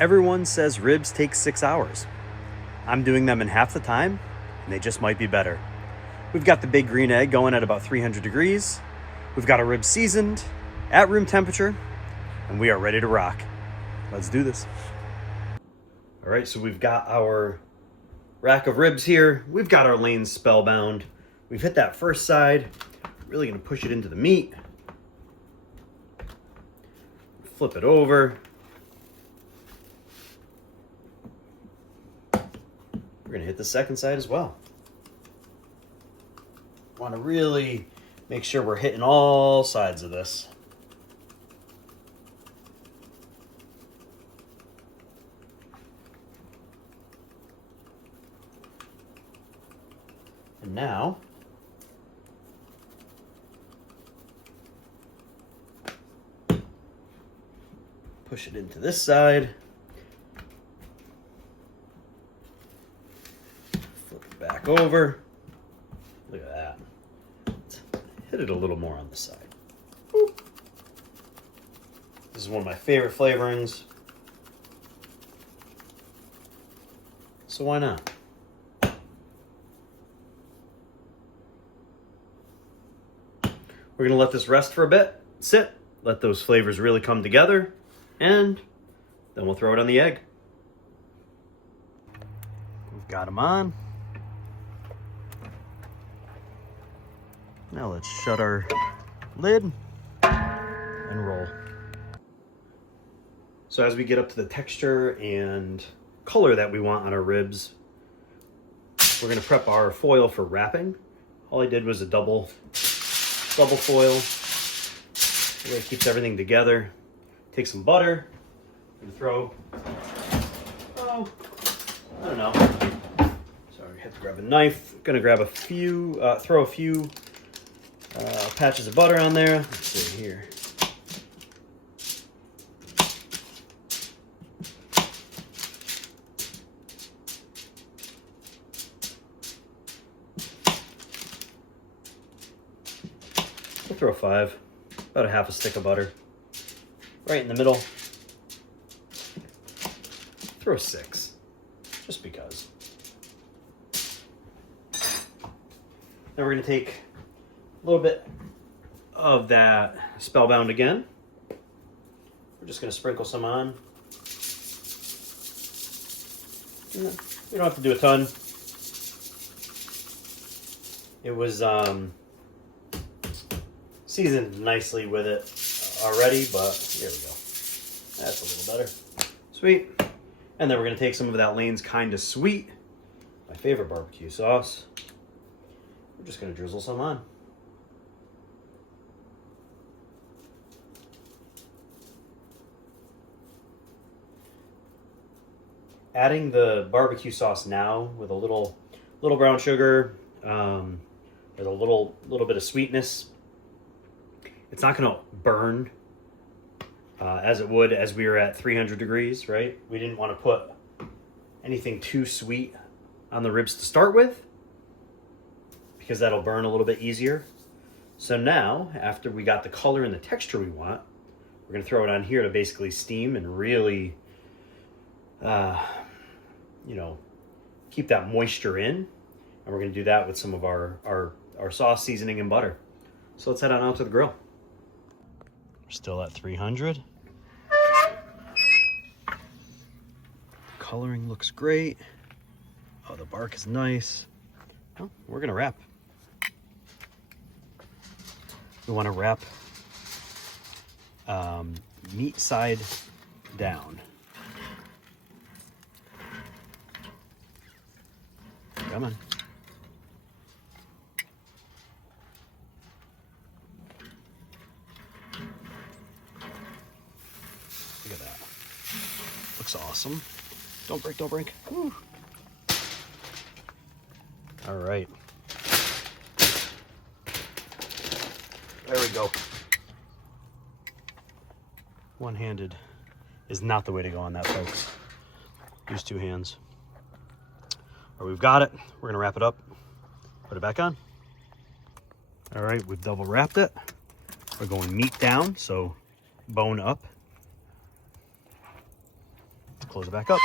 Everyone says ribs take 6 hours. I'm doing them in half the time, and they just might be better. We've got the big green egg going at about 300 degrees. We've got our ribs seasoned at room temperature, and we are ready to rock. Let's do this. All right, so we've got our rack of ribs here. We've got our lanes spellbound. We've hit that first side. Really gonna push it into the meat. Flip it over. We're gonna hit the second side as well. Want to really make sure we're hitting all sides of this. And now, push it into this side. Flip it back over. Look at that. Let's hit it a little more on the side. Boop. This is one of my favorite flavorings. So why not? We're gonna let this rest for a bit, sit, let those flavors really come together, and then we'll throw it on the egg. We've got them on. Now let's shut our lid and roll. So as we get up to the texture and color that we want on our ribs, we're gonna prep our foil for wrapping. All I did was a double foil. It keeps everything together. Take some butter and throw, I don't know. Sorry, I have to grab a knife. Gonna grab a few, throw a few patches of butter on there. Let's see here. We'll throw 5, about a half a stick of butter. Right in the middle. Throw 6, just because. Then we're gonna take a little bit of that spellbound again. We're just gonna sprinkle some on. You don't have to do a ton. It was seasoned nicely with it already, but here we go. That's a little better. Sweet. And then we're gonna take some of that Lane's Kinda Sweet, my favorite barbecue sauce. We're just gonna drizzle some on. Adding the barbecue sauce now with a little brown sugar, with a little bit of sweetness. It's not gonna burn as it would as we were at 300 degrees, right? We didn't want to put anything too sweet on the ribs to start with because that'll burn a little bit easier. So now, after we got the color and the texture we want, we're gonna throw it on here to basically steam and really, keep that moisture in. And we're gonna do that with some of our sauce seasoning and butter. So let's head on out to the grill. We're still at 300. Coloring looks great. Oh, the bark is nice. Well, we're gonna wrap. We wanna wrap meat side down. Come on. Look at that. Looks awesome. Don't break, don't break. Woo. All right. There we go. One-handed is not the way to go on that, folks. Use 2 hands. All right, we've got it. We're gonna wrap it up, put it back on. All right, we've double wrapped it. We're going meat down, so bone up. close it back up.